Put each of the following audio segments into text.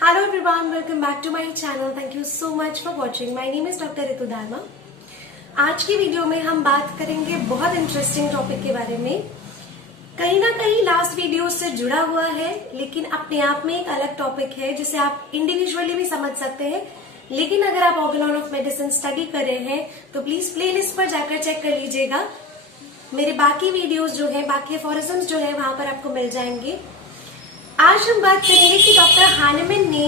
Hello everyone, welcome back to my channel. Thank you so much for watching. My name is Dr. Ritu Dayma. आज की video में हम बात करेंगे बहुत इंटरेस्टिंग टॉपिक के बारे में। कहीं ना कहीं लास्ट वीडियो से जुड़ा हुआ है, लेकिन अपने आप में एक अलग टॉपिक है जिसे आप इंडिविजुअली भी समझ सकते हैं। लेकिन अगर आप ऑर्गेनॉन ऑफ मेडिसिन स्टडी कर रहे हैं तो प्लीज प्लेलिस्ट पर जाकर चेक कर लीजिएगा। मेरे बाकी वीडियोस जो है, बाकी एफोरिज्म्स जो है वहां पर आपको मिल जाएंगे। आज हम बात करेंगे कि डॉक्टर हानेमैन ने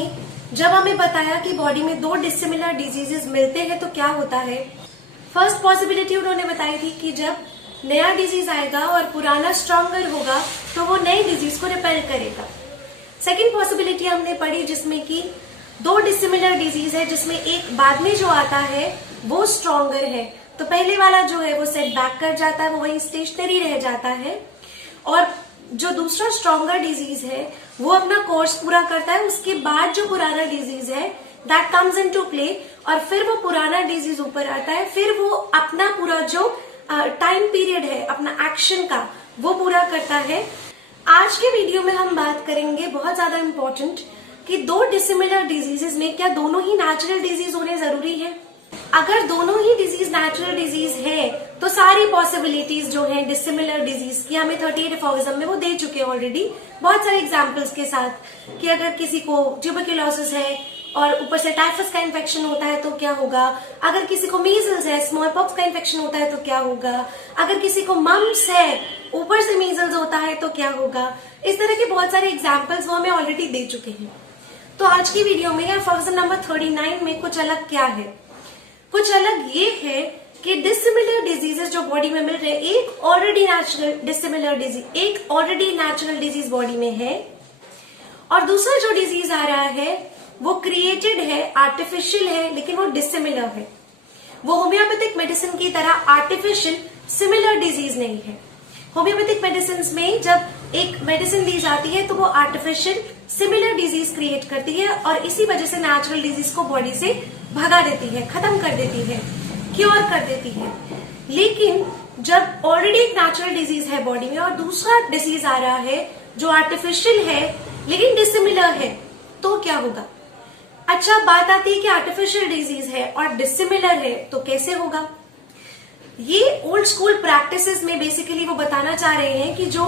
जब हमें बताया कि बॉडी में दो डिसिमिलर डिजीजेस मिलते हैं तो क्या होता है। फर्स्ट पॉसिबिलिटी उन्होंने बताई थी कि जब नया डिजीज आएगा और पुराना स्ट्रॉन्गर होगा तो वो नए डिजीज को रिपेल करेगा। सेकेंड पॉसिबिलिटी हमने पढ़ी जिसमें कि दो डिसिमिलर डिजीज है जिसमें एक बाद में जो आता है वो स्ट्रॉन्गर है, तो पहले वाला जो है वो सेट बैक कर जाता है, वो वहीं स्टेशनरी रह जाता है, और जो दूसरा स्ट्रॉन्गर डिजीज है वो अपना कोर्स पूरा करता है। उसके बाद जो पुराना डिजीज है दैट कम्स इनटू प्ले, और फिर वो पुराना डिजीज ऊपर आता है, फिर वो अपना पूरा जो टाइम पीरियड है अपना एक्शन का वो पूरा करता है। आज के वीडियो में हम बात करेंगे बहुत ज्यादा इम्पोर्टेंट कि दो डिसिमिलर डिजीजेस में क्या दोनों ही नेचुरल डिजीज होने जरूरी है। अगर दोनों ही डिजीज नेचुरल डिजीज है तो सारी पॉसिबिलिटीज जो है डिसिमिलर डिजीज की हमें 38 एफोरिज्म में वो दे चुके हैं ऑलरेडी, बहुत सारे एग्जांपल्स के साथ कि अगर किसी को ट्यूबरक्यूलोसिस है और ऊपर से टाइफस का इन्फेक्शन होता है तो क्या होगा, अगर किसी को मीजल्स है, स्मॉल पॉक्स का इन्फेक्शन होता है तो क्या होगा, अगर किसी को मम्स है ऊपर से मीजल्स होता है तो क्या होगा। इस तरह के बहुत सारे एग्जाम्पल्स वो हमें ऑलरेडी दे चुके हैं। तो आज की वीडियो में एफोरिज्म नंबर 39 में कुछ अलग क्या है। कुछ अलग ये है कि डिसिमिलर डिजीजेस जो बॉडी में मिल रहे हैं, एक ऑलरेडी नेचुरल डिसिमिलर डिजीज, एक ऑलरेडी नेचुरल डिजीज बॉडी में है, और दूसरा जो डिजीज आ रहा है वो क्रिएटेड है, आर्टिफिशियल है, लेकिन वो डिसिमिलर है। वो होम्योपैथिक मेडिसिन की तरह आर्टिफिशियल सिमिलर डिजीज नहीं है। होम्योपैथिक मेडिसिन में जब एक मेडिसिन दी जाती है तो वो आर्टिफिशियल सिमिलर डिजीज क्रिएट करती है और इसी वजह से नेचुरल डिजीज को बॉडी से भगा देती है, खत्म कर देती है, क्योर कर देती है। लेकिन जब ऑलरेडी एक नेचुरल डिजीज है बॉडी में और दूसरा डिजीज आ रहा है जो आर्टिफिशियल है लेकिन डिसिमिलर है, तो क्या होगा। अच्छा, बात आती है कि आर्टिफिशियल डिजीज है और डिसिमिलर है तो कैसे होगा। ये ओल्ड स्कूल प्रैक्टिसेस में बेसिकली वो बताना चाह रहे हैं कि जो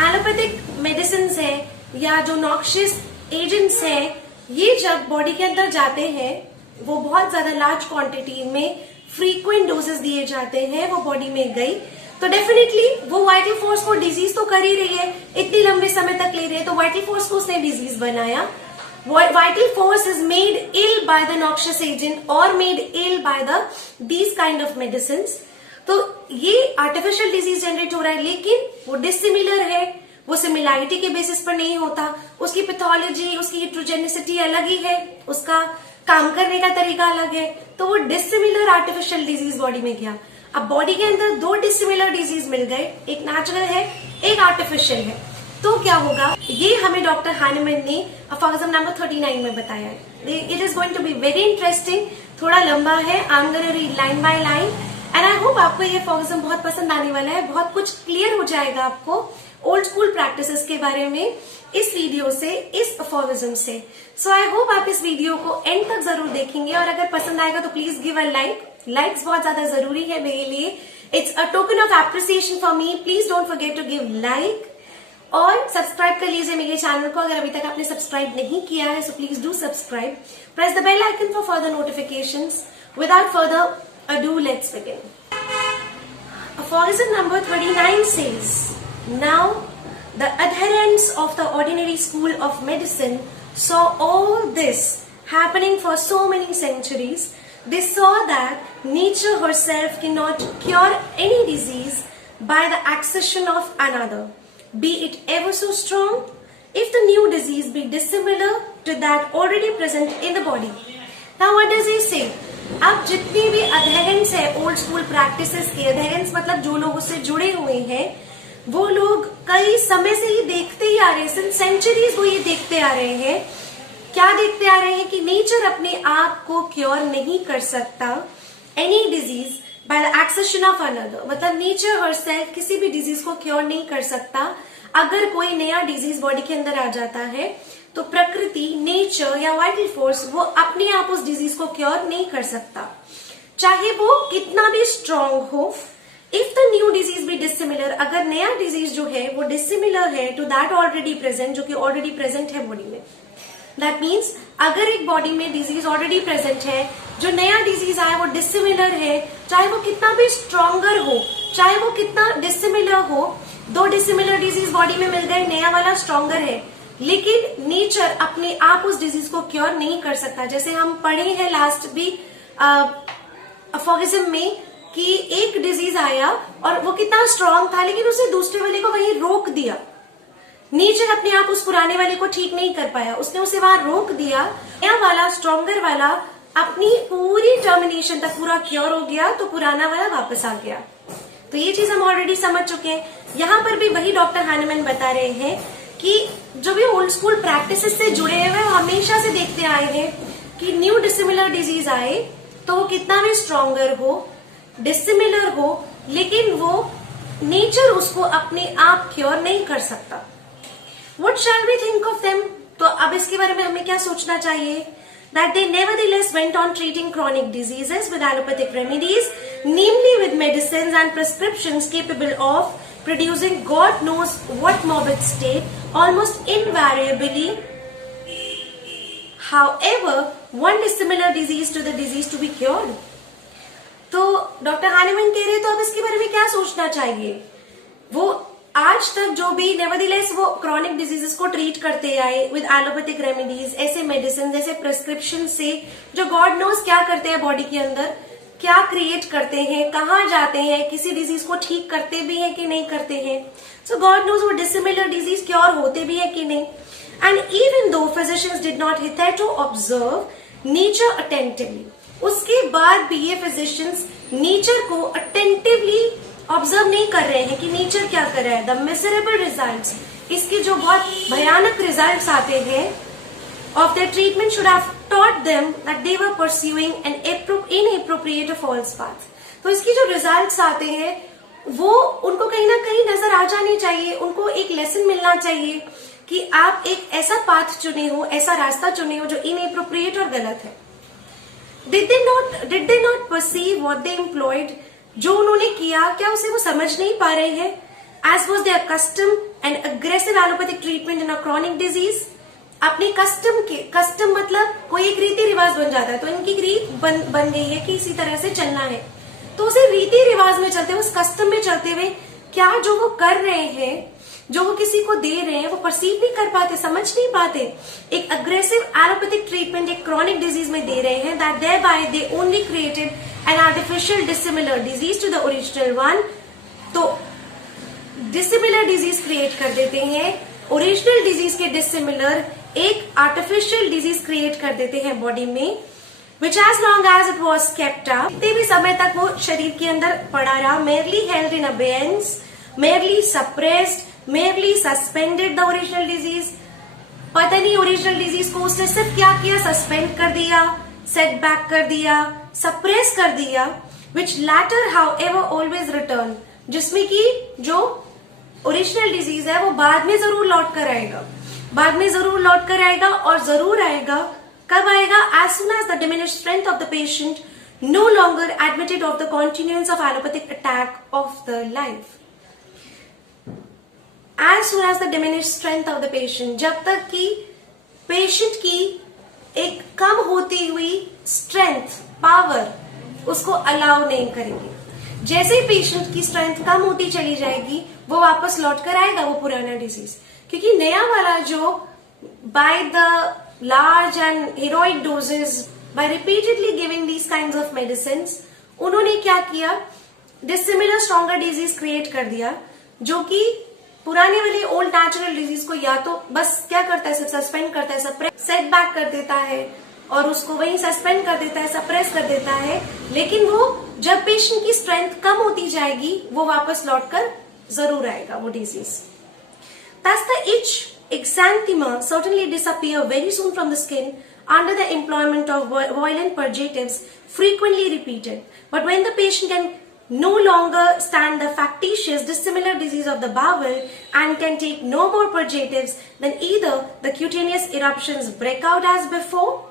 एलोपैथिक मेडिसिन है या जो नॉक्शियस एजेंट्स हैं, ये जब बॉडी के अंदर जाते हैं वो बहुत ज्यादा लार्ज क्वांटिटी में फ्रीक्वेंट डोजेस दिए जाते हैं, वो बॉडी में गई तो डेफिनेटली वो वाइटल फोर्स को डिजीज तो कर ही रही है, इतनी लंबे समय तक ले रही है, तो वाइटल फोर्स को उसने डिजीज बनाया। Vital force is made ill by the noxious agent or made ill by these kind of medicines. तो ये आर्टिफिशियल डिजीज जनरेट हो रहा है, लेकिन वो डिसिमिलर है, वो सिमिलैरिटी के बेसिस पर नहीं होता, उसकी पैथोलॉजी, उसकी हिट्रोजेनिसिटी अलग ही है, उसका काम करने का तरीका अलग है, तो वो डिसिमिलर आर्टिफिशियल डिजीज बॉडी में गया। अब बॉडी के अंदर दो डिसिमिलर डिजीज मिल गए, एक नेचुरल है, एक आर्टिफिशियल है, तो क्या होगा। ये हमें डॉक्टर हानेमैन ने एफोरिज्म नंबर 39 में बताया है। It is going to be very interesting, थोड़ा लंबा है, I am going to read line by line and I hope आपको ये एफोरिज्म बहुत पसंद आने वाला है। बहुत कुछ क्लियर हो जाएगा आपको ओल्ड स्कूल प्रैक्टिसेस के बारे में इस वीडियो से, इस एफोरिज्म से। सो आई होप आप इस वीडियो को एंड तक जरूर देखेंगे और अगर पसंद आएगा तो please give a like. Likes बहुत ज्यादा जरूरी है मेरे लिए, it's a token of appreciation for me. Please don't forget to give like और सब्सक्राइब कर लीजिए मेरे चैनल को अगर अभी तक आपने सब्सक्राइब नहीं किया है, so please do subscribe. Press the bell icon for further notifications. Without further ado, let's begin. Aphorism number 39 says, now the adherents of the ordinary school of medicine saw all this happening for so many centuries. They saw that nature herself cannot cure any disease by the accession of another, be it ever so strong, if the new disease be dissimilar to that already present in the body. Now what does he say? अब जितनी भी adherence है old school practices के, adherence मतलब जो लोग उससे जुड़े हुए हैं, वो लोग कई समय से ही देखते ही आ रहे हैं, सिंस सेंचुरीज वो ये देखते आ रहे हैं। क्या देखते आ रहे हैं कि नेचर अपने आप को क्योर नहीं कर सकता any disease by the accession of another, मतलब नेचर हरसेल्फ किसी भी डिजीज को क्योर नहीं कर सकता। अगर कोई नया डिजीज बॉडी के अंदर आ जाता है तो प्रकृति, नेचर या वाइटल फोर्स वो अपने आप उस डिजीज को क्योर नहीं कर सकता, चाहे वो कितना भी स्ट्रांग हो। If the new disease be dissimilar, अगर नया डिजीज जो है वो डिसिमिलर है टू दैट ऑलरेडी प्रेजेंट, जो कि ऑलरेडी प्रेजेंट है बॉडी में, दैट मीन्स अगर एक बॉडी में डिजीज ऑलरेडी प्रेजेंट है, जो नया डिजीज आया वो डिसिमिलर है, चाहे वो कितना भी स्ट्रॉन्गर हो, चाहे वो कितना डिसिमिलर हो, दो डिसिमिलर डिजीज बॉडी में मिल गए, नया वाला स्ट्रॉन्गर है, लेकिन नेचर अपने आप उस डिजीज को क्योर नहीं कर सकता। जैसे हम पढ़े हैं लास्ट भी अफोरिज्म में कि एक डिजीज आया और वो कितना स्ट्रांग था, लेकिन उसने दूसरे वाले को वहीं रोक दिया। नेचर अपने आप उस पुराने वाले को ठीक नहीं कर पाया, उसने उसे वहां रोक दिया, नया वाला स्ट्रॉन्गर वाला अपनी पूरी टर्मिनेशन तक पूरा क्योर हो गया, तो पुराना वाला वापस आ गया। तो ये चीज हम ऑलरेडी समझ चुके हैं। यहाँ पर भी वही डॉक्टर हैनमैन बता रहे हैं कि जो भी ओल्ड स्कूल प्रैक्टिस से जुड़े हुए वो हमेशा से देखते आए हैं कि न्यू डिसिमिलर डिजीज आए तो वो कितना भी स्ट्रॉन्गर हो, डिसिमिलर हो, लेकिन वो नेचर उसको अपने आप क्योर नहीं कर सकता। What shall we think of them? तो अब इसके बारे में हमें क्या सोचना चाहिए? That they nevertheless went on treating chronic diseases with allopathic remedies, namely with medicines and prescriptions capable of producing God knows what morbid state, almost invariably. However, one dissimilar disease to the disease to be cured. तो doctor Hahnemann कह रहे, तो अब इसके बारे में क्या सोचना चाहिए? वो आज तक जो भी नेवरदीलेस वो क्रॉनिक डिजीजेस को ट्रीट करते आए विद एलोपैथिक रेमेडीज, ऐसे मेडिसिन, ऐसे प्रिस्क्रिप्शन से जो गॉड नोज क्या करते हैं बॉडी के अंदर, क्या क्रिएट करते हैं, कहाँ जाते हैं, किसी डिजीज को ठीक करते भी हैं कि नहीं करते हैं। सो गॉड नोज वो डिसिमिलर डिजीज क्योर होते भी है कि नहीं। And even though physicians did not hitherto observe nature attentively, उसके बाद भी ये फिजिशियंस नेचर को अटेंटिवली ऑब्जर्व नहीं कर रहे हैं कि नेचर क्या कर रहा है। द मिजरेबल रिजल्ट्स, इसके जो बहुत भयानक रिजल्ट्स आते हैं of the treatment should have taught them that they were pursuing an inappropriate और फॉल्स पाथ। तो इसकी जो रिजल्ट्स आते हैं वो उनको कहीं ना कहीं नजर आ जानी चाहिए, उनको एक लेसन मिलना चाहिए कि आप एक ऐसा पाथ चुने हो, ऐसा रास्ता चुने हो जो इनएप्रोप्रिएट और गलत है। Did they not perceive what they employed? जो उन्होंने किया, क्या उसे वो समझ नहीं पा रहे हैं? As was their custom and aggressive allopathic treatment in a chronic disease? अपने कस्टम मतलब कोई एक रीति रिवाज बन जाता है, तो इनकी रीत बन गई है कि इसी तरह से चलना है, तो उसे रीति रिवाज में चलते हुए, उस कस्टम में चलते हुए, क्या जो वो कर रहे हैं, जो वो किसी को दे रहे हैं, वो परसीव नहीं कर पाते, समझ नहीं पाते। एक अग्रेसिव एलोपैथिक ट्रीटमेंट एक क्रॉनिक डिजीज में दे रहे हैं, that thereby they only created an artificial dissimilar disease to the original one. तो डिसिमिलर डिजीज क्रिएट कर देते हैं, ओरिजिनल डिजीज के डिसिमिलर एक आर्टिफिशियल डिजीज क्रिएट कर देते हैं बॉडी में, which as long as it was kept up, कितने भी समय तक वो शरीर के अंदर पड़ा रहा, merely held in abeyance, merely suppressed, merely suspended the original disease। पता नहीं ओरिजिनल डिजीज को उसने सिर्फ क्या किया, सस्पेंड कर दिया, सेट बैक कर दिया, सप्रेस कर दिया, which latter however always return, जिसमें कि जो ओरिजिनल डिजीज है वो बाद में जरूर लौट कर आएगा, बाद में जरूर लौट कर आएगा, और जरूर आएगा। कब आएगा? as soon as the diminished strength of the patient no longer admitted of the continuance of allopathic attack of the life। as soon as the diminished strength of the patient, जब तक कि पेशेंट की एक कम होती हुई strength, power उसको allow नहीं करेंगे। जैसे ही पेशेंट की स्ट्रेंथ कम होती चली जाएगी, वो वापस लौट कर आएगा वो पुराना डिजीज, क्योंकि नया वाला जो by the large and heroic doses, by repeatedly giving these kinds of medicines, उन्होंने क्या किया, dissimilar stronger disease create कर दिया, जो कि पुराने वाले ओल्ड नेचुरल डिजीज को या तो बस क्या करता है, सस्पेंड करता है, सेट बैक कर देता है और उसको वहीं सस्पेंड कर देता है, सप्रेस कर देता है, लेकिन वो जब पेशेंट की स्ट्रेंथ कम होती जाएगी वो वापस लौटकर जरूर आएगा वो disease. Thus the itch, exanthema certainly disappear very soon from the skin under the employment of violent purgatives frequently repeated. But when the patient can no longer stand the factitious dissimilar disease of the bowel and can take no more purgatives, then either the cutaneous eruptions break out as before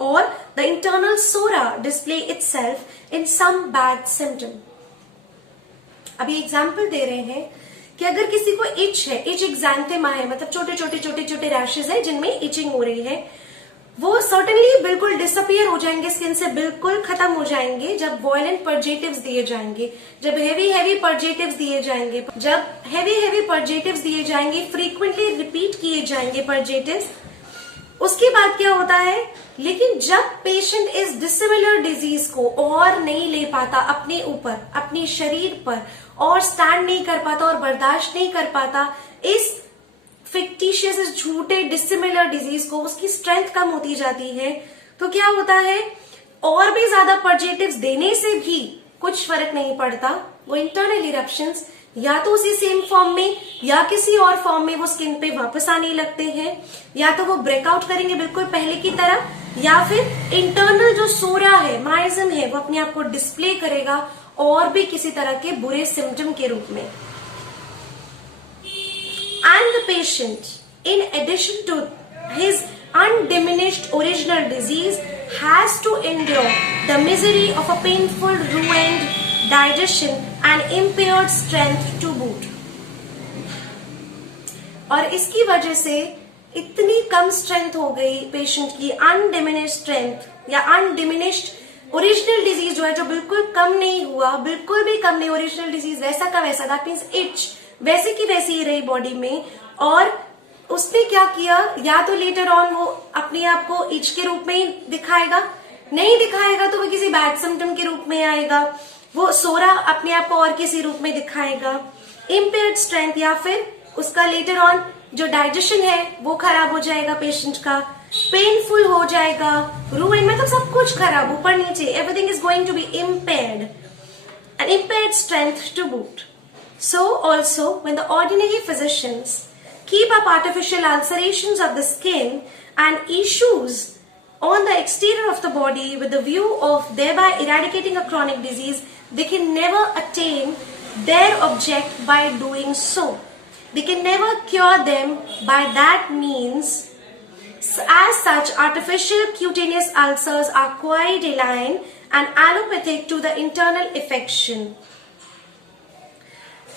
or the internal sora display itself in some bad symptom. अभी example दे रहे हैं कि अगर किसी को etch है, etch एक्सैंथेमा है, मतलब छोटे छोटे रैशेज है जिनमें इचिंग हो रही है, वो सर्टेनली बिल्कुल डिसअपियर हो जाएंगे, स्किन से बिल्कुल खत्म हो जाएंगे जब वॉयलेंट पर्जेटिव्स दिए जाएंगे, जब हेवी पर्जेटिव्स दिए जाएंगे, जब हेवी पर्जेटिव्स दिए जाएंगे, फ्रीक्वेंटली रिपीट किए जाएंगे पर्जेटिव्स। उसके बाद क्या होता है, लेकिन जब पेशेंट इस डिसिमिलर डिजीज को और नहीं ले पाता अपने ऊपर, अपने शरीर पर, और स्टैंड नहीं कर पाता और बर्दाश्त नहीं कर पाता इस फिक्टिशियस, इस झूठे डिसिमिलर डिजीज को, उसकी स्ट्रेंथ कम होती जाती है, तो क्या होता है, और भी ज्यादा पर्जेटिव्स देने से भी कुछ फर्क नहीं पड़ता। वो इंटरनल इरप्शंस या तो उसी सेम फॉर्म में या किसी और फॉर्म में वो स्किन पे वापस आने लगते हैं, या तो वो ब्रेकआउट करेंगे बिल्कुल पहले की तरह, या फिर इंटरनल जो सोरा है, माइज्म है, वो अपने आप को डिस्प्ले करेगा और भी किसी तरह के बुरे सिम्टम के रूप में। And the patient, in addition to his undiminished original disease, has to endure the misery of a painful, ruined digestion and impaired strength to boot. और इसकी वजह से इतनी कम स्ट्रेंथ हो गई पेशेंट की, अनडिमिनिश्ड स्ट्रेंथ या अनडिमिनिश्ड ओरिजिनल डिजीज जो है, जो बिल्कुल कम नहीं हुआ, बिल्कुल भी कम नहीं, ओरिजिनल डिजीज वैसा का वैसा, दैट मीन्स इच वैसे की वैसी ही रही बॉडी में। और उसने क्या किया, या तो लेटर ऑन वो अपने आप को इच के रूप में ही दिखाएगा, नहीं दिखाएगा तो वो किसी बैड सिम्टम के रूप में आएगा, वो सोरा अपने आप को और किसी रूप में दिखाएगा, इम्पेयर्ड स्ट्रेंथ, या फिर उसका लेटर ऑन जो डाइजेशन है वो खराब हो जाएगा पेशेंट का, पेनफुल हो जाएगा, रूइन, मतलब सब कुछ खराब, ऊपर नीचे, everything is going to be impaired, and impaired strength to boot. So also, when the ordinary physicians keep up artificial ulcerations of the skin and issues on the exterior of the body with the view of thereby eradicating a chronic disease, they can never attain their object by doing so. They can never cure them by that means. As such, artificial cutaneous ulcers are quite alien and allopathic to the internal affection.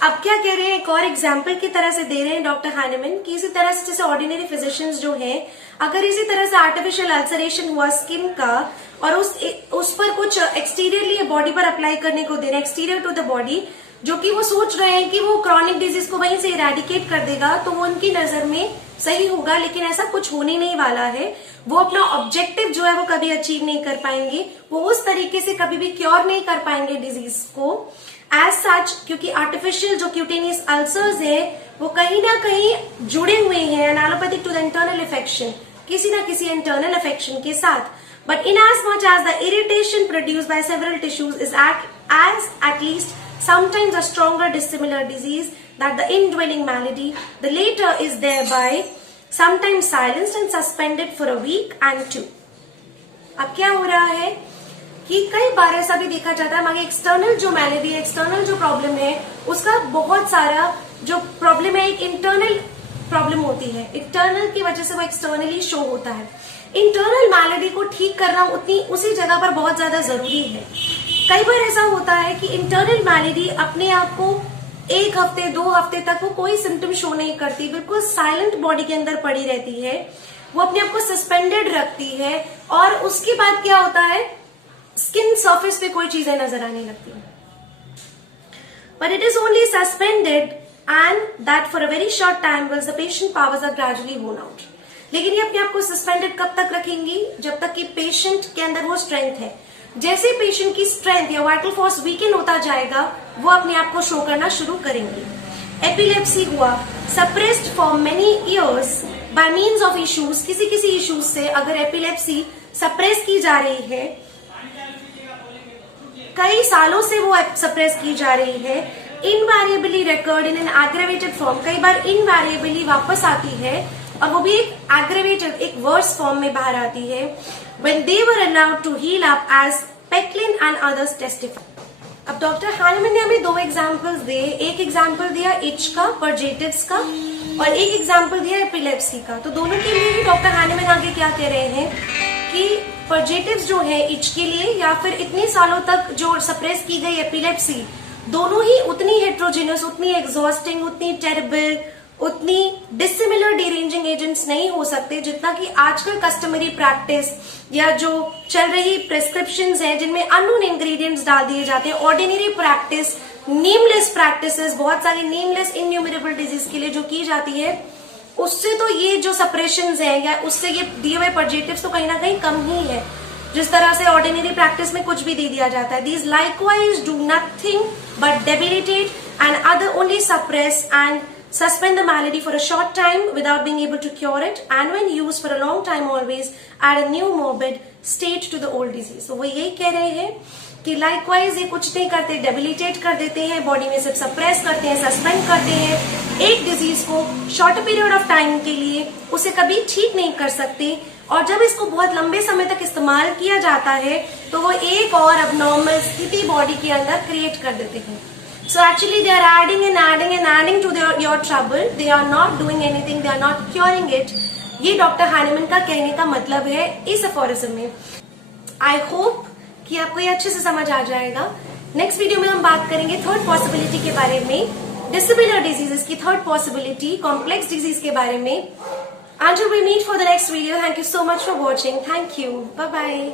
अब क्या कह रहे हैं, एक और example की तरह से दे रहे हैं डॉक्टर हानेमन कि इसी तरह से जैसे ऑर्डिनरी फिजिशियंस जो हैं, अगर इसी तरह से आर्टिफिशियल अल्सरेशन हुआ स्किन का और उस पर कुछ एक्सटीरियरली बॉडी पर अप्लाई करने को दे रहे हैं, एक्सटीरियर टू द बॉडी, जो कि वो सोच रहे हैं कि वो क्रॉनिक डिजीज को वहीं से इरेडिकेट कर देगा, तो वो उनकी नजर में सही होगा, लेकिन ऐसा कुछ होने नहीं वाला है। वो अपना ऑब्जेक्टिव जो है वो कभी अचीव नहीं कर पाएंगे, वो उस तरीके से कभी भी क्योर नहीं कर पाएंगे डिजीज को। एज सच, क्योंकि आर्टिफिशियल जो क्यूटेनियस अल्सर्स है वो कहीं ना कहीं जुड़े हुए हैं एनालोपैथिक टू द इंटरनल इफेक्शन, किसी ना किसी इंटरनल इफेक्शन के साथ। But in as much as the irritation produced by several tissues is at least sometimes a stronger dissimilar disease that the indwelling malady, the later is thereby sometimes silenced and suspended for a week and two. अब क्या हो रहा है कि कई बार ऐसा भी देखा जाता है, मगर एक्सटर्नल जो मैलेडी, एक्सटर्नल जो प्रॉब्लम है, उसका बहुत सारा जो प्रॉब्लम है एक इंटरनल प्रॉब्लम होती है, इंटरनल की वजह से वो एक्सटर्नली शो होता है। इंटरनल मैलेडी को ठीक करना उसी जगह पर बहुत ज्यादा जरूरी है। कई बार ऐसा होता है कि इंटरनल मैलेडी अपने आप को 1 हफ्ते 2 हफ्ते तक वो कोई सिम्टम शो नहीं करती, बिल्कुल साइलेंट बॉडी के अंदर पड़ी रहती है, वो अपने आप को सस्पेंडेड रखती है, और उसके बाद क्या होता है, स्किन सरफेस पे कोई चीजें नजर आने लगती है। But it is only suspended and that for a very short time whilst the patient powers are gradually worn out. लेकिन ये अपने आप को सस्पेंडेड कब तक रखेंगी, जब तक कि पेशेंट के अंदर वो स्ट्रेंथ है। जैसे पेशेंट की स्ट्रेंथ या वाइटल फोर्स वीकन होता जाएगा, वो अपने आप को शो करना शुरू करेंगे। एपिलेप्सी हुआ, suppressed for many years bye means of issues, किसी इश्यूज से अगर एपिलेप्सी सप्रेस की जा रही है, कई सालों से वो सप्रेस की जा रही है, invariably recur in an aggravated form, कई बार इनवैरिएबली वापस आती है, और वो भी एक एग्रेवेटेड, एक वर्स फॉर्म में बाहर आती है। When they were allowed to heal up as Pecklin and others testify. अब डॉक्टर हैनिमैन ने हमें 2 एग्जाम्पल्स दिए। एक एग्जाम्पल दिया इच का, परजेटिव्स का, और एक एग्जाम्पल दिया एपिलेप्सी का। तो दोनों के लिए ही डॉक्टर हैनिमैन आगे क्या कह रहे हैं कि परजेटिव्स जो है इच के लिए या फिर इतने सालों तक जो सप्रेस की गई एपिलेप्सी, दोनों ही उतनी हेट्रोजेनस, उतनी एग्जॉस्टिंग, उतनी टेरेबल, उतनी डिसिमिलर डिरेंजिंग एजेंट्स नहीं हो सकते जितना कि आजकल कस्टमरी प्रैक्टिस या जो चल रही प्रेस्क्रिप्शंस हैं जिनमें अननोन इंग्रेडिएंट्स डाल दिए जाते हैं, ऑर्डिनरी प्रैक्टिस, नेमलेस प्रैक्टिसेस, बहुत सारी नेमलेस इन्यूमरेबल डिजीज के लिए जो की जाती है, उससे तो ये जो सप्रेशंस हैं या उससे ये दिए हुए परजेटिव्स तो कहीं ना कहीं कम ही है। जिस तरह से ऑर्डिनरी प्रैक्टिस में कुछ भी दे दिया जाता है, these likewise do nothing but debilitate and other only suppress and suspend the malady for a short time without being able to cure it, and when used for a long time always add a new morbid state to the old disease. तो वो यही कह रहे हैं कि likewise ये कुछ नहीं करते, debilitate कर देते हैं, बॉडी में सिर्फ सप्रेस करते हैं, सस्पेंड करते हैं एक डिजीज को शॉर्ट पीरियड ऑफ टाइम के लिए, उसे कभी ठीक नहीं कर सकते, और जब इसको बहुत लंबे समय तक इस्तेमाल किया जाता है तो वो एक और abnormal स्थिति बॉडी के अंदर क्रिएट कर देते हैं। So actually they are adding and adding and adding to your trouble. They are not doing anything. They are not curing it. ये डॉक्टर हैनिमैन का कहने का मतलब है इस aphorism में। I hope कि आपको ये अच्छे से समझ आ जाएगा। नेक्स्ट वीडियो में हम बात करेंगे थर्ड पॉसिबिलिटी के बारे में, डिसिमिलर डिजीजेस की थर्ड पॉसिबिलिटी, कॉम्प्लेक्स डिजीज के बारे में। Until we meet for the next video, thank you so much for watching. Thank you. Bye bye.